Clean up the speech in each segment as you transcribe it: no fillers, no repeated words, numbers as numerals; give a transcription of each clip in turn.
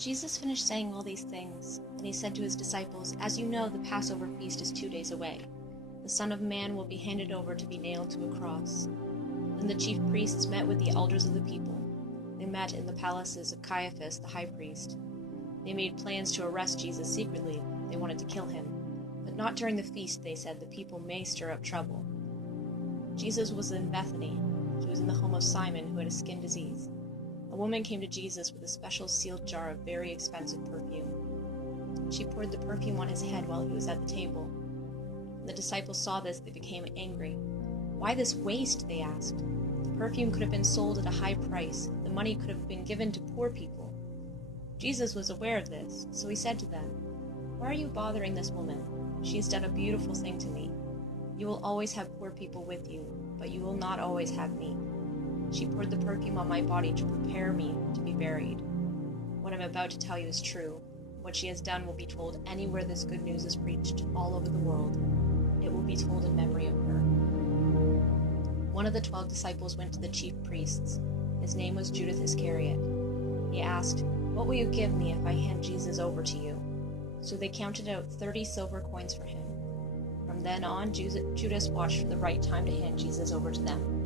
Jesus finished saying all these things, and he said to his disciples, "As you know, the Passover feast is 2 days away. The Son of Man will be handed over to be nailed to a cross." Then the chief priests met with the elders of the people. They met in the palaces of Caiaphas, the high priest. They made plans to arrest Jesus secretly. They wanted to kill him. But not during the feast, they said. The people may stir up trouble. Jesus was in Bethany. He was in the home of Simon, who had a skin disease. A woman came to Jesus with a special sealed jar of very expensive perfume. She poured the perfume on his head while he was at the table. When the disciples saw this, they became angry. "Why this waste?" they asked. "The perfume could have been sold at a high price. The money could have been given to poor people." Jesus was aware of this, so he said to them, "Why are you bothering this woman? She has done a beautiful thing to me. You will always have poor people with you, but you will not always have me. She poured the perfume on my body to prepare me to be buried. What I'm about to tell you is true. What she has done will be told anywhere this good news is preached, all over the world. It will be told in memory of her." One of the 12 disciples went to the chief priests. His name was Judas Iscariot. He asked, "What will you give me if I hand Jesus over to you?" So they counted out 30 silver coins for him. From then on, Judas watched for the right time to hand Jesus over to them.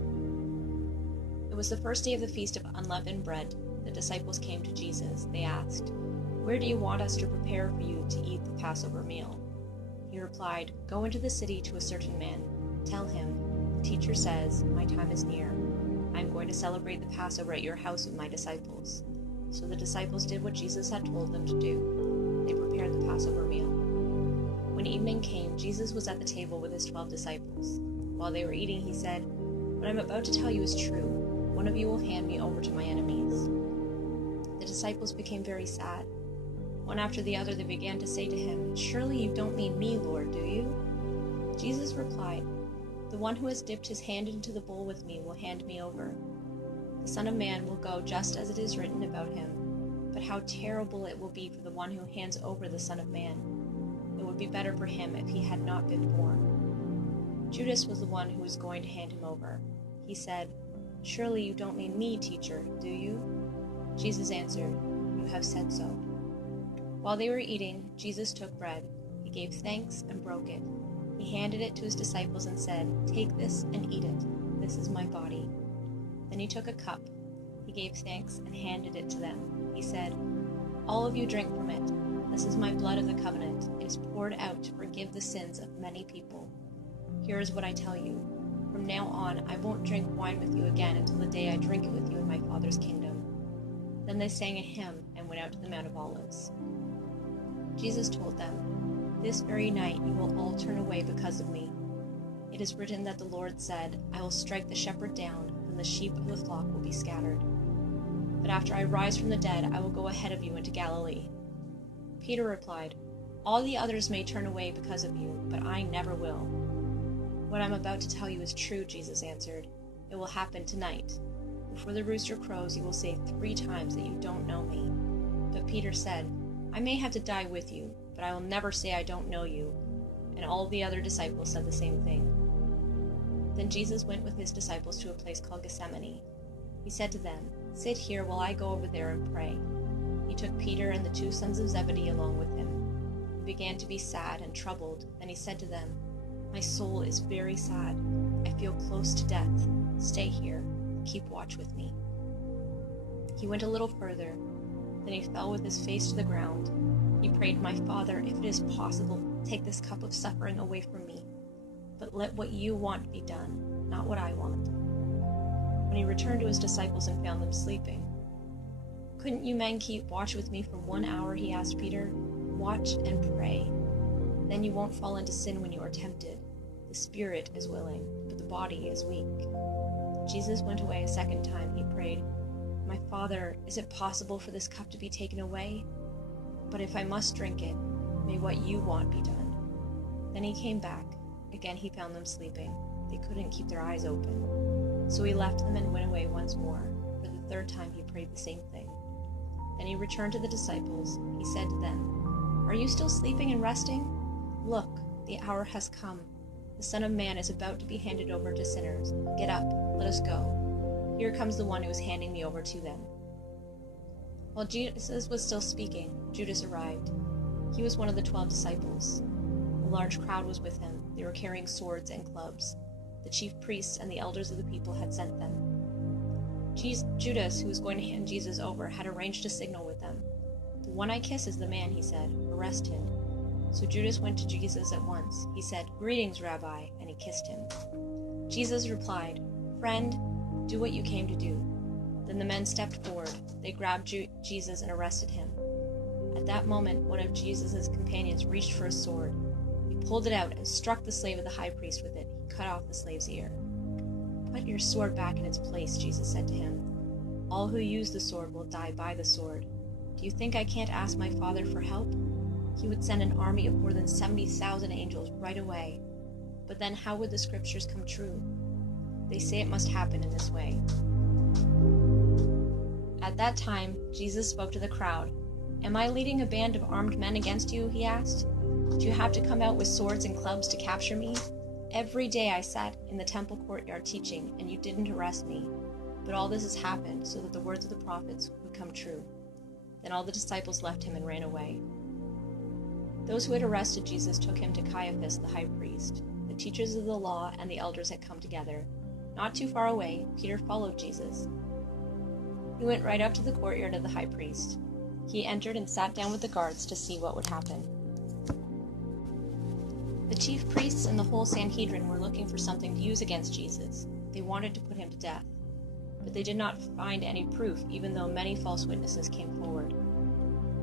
It was the first day of the Feast of Unleavened Bread. The disciples came to Jesus. They asked, "Where do you want us to prepare for you to eat the Passover meal?" He replied, "Go into the city to a certain man. Tell him, 'The teacher says, my time is near. I am going to celebrate the Passover at your house with my disciples.'" So the disciples did what Jesus had told them to do. They prepared the Passover meal. When evening came, Jesus was at the table with his 12 disciples. While they were eating, he said, "What I'm about to tell you is true. One of you will hand me over to my enemies." The disciples became very sad. One after the other, they began to say to him, "Surely you don't mean me, Lord, do you?" Jesus replied, "The one who has dipped his hand into the bowl with me will hand me over. The Son of Man will go just as it is written about him. But how terrible it will be for the one who hands over the Son of Man. It would be better for him if he had not been born." Judas was the one who was going to hand him over. He said, "Surely you don't mean me, teacher, do you?" Jesus answered, "You have said so." While they were eating, Jesus took bread. He gave thanks and broke it. He handed it to his disciples and said, "Take this and eat it. This is my body." Then he took a cup. He gave thanks and handed it to them. He said, "All of you drink from it. This is my blood of the covenant. It is poured out to forgive the sins of many people. Here is what I tell you. From now on, I won't drink wine with you again until the day I drink it with you in my Father's kingdom." Then they sang a hymn and went out to the Mount of Olives. Jesus told them, "This very night you will all turn away because of me. It is written that the Lord said, 'I will strike the shepherd down, and the sheep of the flock will be scattered.' But after I rise from the dead, I will go ahead of you into Galilee." Peter replied, "All the others may turn away because of you, but I never will." "What I'm about to tell you is true," Jesus answered. "It will happen tonight. Before the rooster crows, you will say 3 times that you don't know me." But Peter said, "I may have to die with you, but I will never say I don't know you." And all the other disciples said the same thing. Then Jesus went with his disciples to a place called Gethsemane. He said to them, "Sit here while I go over there and pray." He took Peter and the 2 sons of Zebedee along with him. He began to be sad and troubled. Then he said to them, "My soul is very sad. I feel close to death. Stay here. Keep watch with me." He went a little further. Then he fell with his face to the ground. He prayed, "My Father, if it is possible, take this cup of suffering away from me. But let what you want be done, not what I want." When he returned to his disciples and found them sleeping, "Couldn't you men keep watch with me for 1 hour?" he asked Peter. "Watch and pray. Then you won't fall into sin when you are tempted. The spirit is willing, but the body is weak." Jesus went away a second time. He prayed, "My Father, is it possible for this cup to be taken away? But if I must drink it, may what you want be done." Then he came back. Again he found them sleeping. They couldn't keep their eyes open. So he left them and went away once more. For the 3rd time he prayed the same thing. Then he returned to the disciples. He said to them, "Are you still sleeping and resting? Look, the hour has come. The Son of Man is about to be handed over to sinners. Get up, let us go. Here comes the one who is handing me over to them." While Jesus was still speaking, Judas arrived. He was one of the 12 disciples. A large crowd was with him. They were carrying swords and clubs. The chief priests and the elders of the people had sent them. Judas, who was going to hand Jesus over, had arranged a signal with them. "The one I kiss is the man," he said. "Arrest him." So Judas went to Jesus at once. He said, "Greetings, Rabbi," and he kissed him. Jesus replied, "Friend, do what you came to do." Then the men stepped forward. They grabbed Jesus and arrested him. At that moment, one of Jesus' companions reached for a sword. He pulled it out and struck the slave of the high priest with it. He cut off the slave's ear. "Put your sword back in its place," Jesus said to him. "All who use the sword will die by the sword. Do you think I can't ask my Father for help? He would send an army of more than 70,000 angels right away. But then how would the scriptures come true? They say it must happen in this way." At that time, Jesus spoke to the crowd. "Am I leading a band of armed men against you?" he asked. "Do you have to come out with swords and clubs to capture me? Every day I sat in the temple courtyard teaching, and you didn't arrest me. But all this has happened so that the words of the prophets would come true." Then all the disciples left him and ran away. Those who had arrested Jesus took him to Caiaphas, the high priest. The teachers of the law and the elders had come together. Not too far away, Peter followed Jesus. He went right up to the courtyard of the high priest. He entered and sat down with the guards to see what would happen. The chief priests and the whole Sanhedrin were looking for something to use against Jesus. They wanted to put him to death. But they did not find any proof, even though many false witnesses came forward.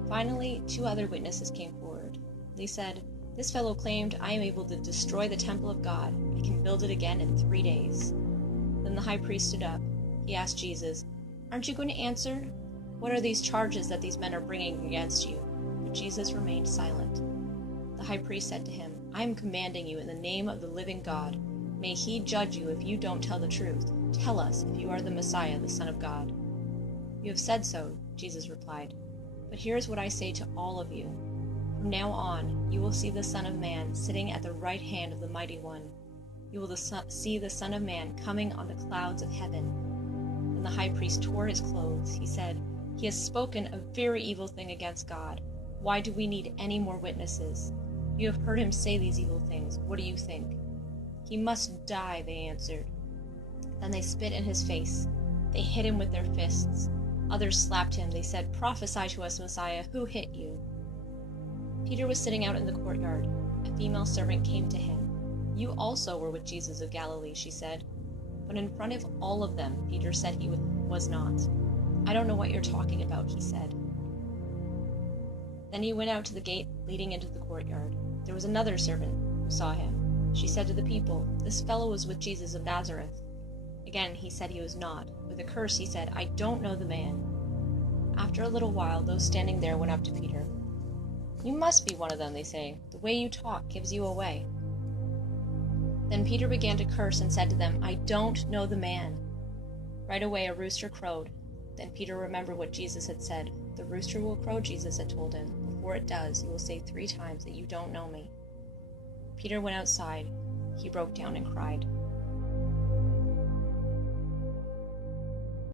Finally, 2 other witnesses came forward. They said, "This fellow claimed, 'I am able to destroy the temple of God. I can build it again in 3 days.'" Then the high priest stood up. He asked Jesus, "Aren't you going to answer? What are these charges that these men are bringing against you?" But Jesus remained silent. The high priest said to him, "I am commanding you in the name of the living God. May he judge you if you don't tell the truth. Tell us if you are the Messiah, the Son of God." "You have said so," Jesus replied. "But here is what I say to all of you. From now on, you will see the Son of Man sitting at the right hand of the Mighty One. You will see the Son of Man coming on the clouds of heaven." Then the high priest tore his clothes. He said, "He has spoken a very evil thing against God. Why do we need any more witnesses? You have heard him say these evil things. What do you think?" "He must die," they answered. Then they spit in his face. They hit him with their fists. Others slapped him. They said, "Prophesy to us, Messiah. Who hit you?" Peter was sitting out in the courtyard. A female servant came to him. "You also were with Jesus of Galilee," she said. But in front of all of them, Peter said he was not. "I don't know what you're talking about," he said. Then he went out to the gate leading into the courtyard. There was another servant who saw him. She said to the people, "This fellow was with Jesus of Nazareth." Again, he said he was not. With a curse, he said, "I don't know the man." After a little while, those standing there went up to Peter. "You must be one of them," they say. "The way you talk gives you away." Then Peter began to curse and said to them, "I don't know the man." Right away a rooster crowed. Then Peter remembered what Jesus had said. "The rooster will crow," Jesus had told him. "Before it does, you will say 3 times that you don't know me." Peter went outside. He broke down and cried.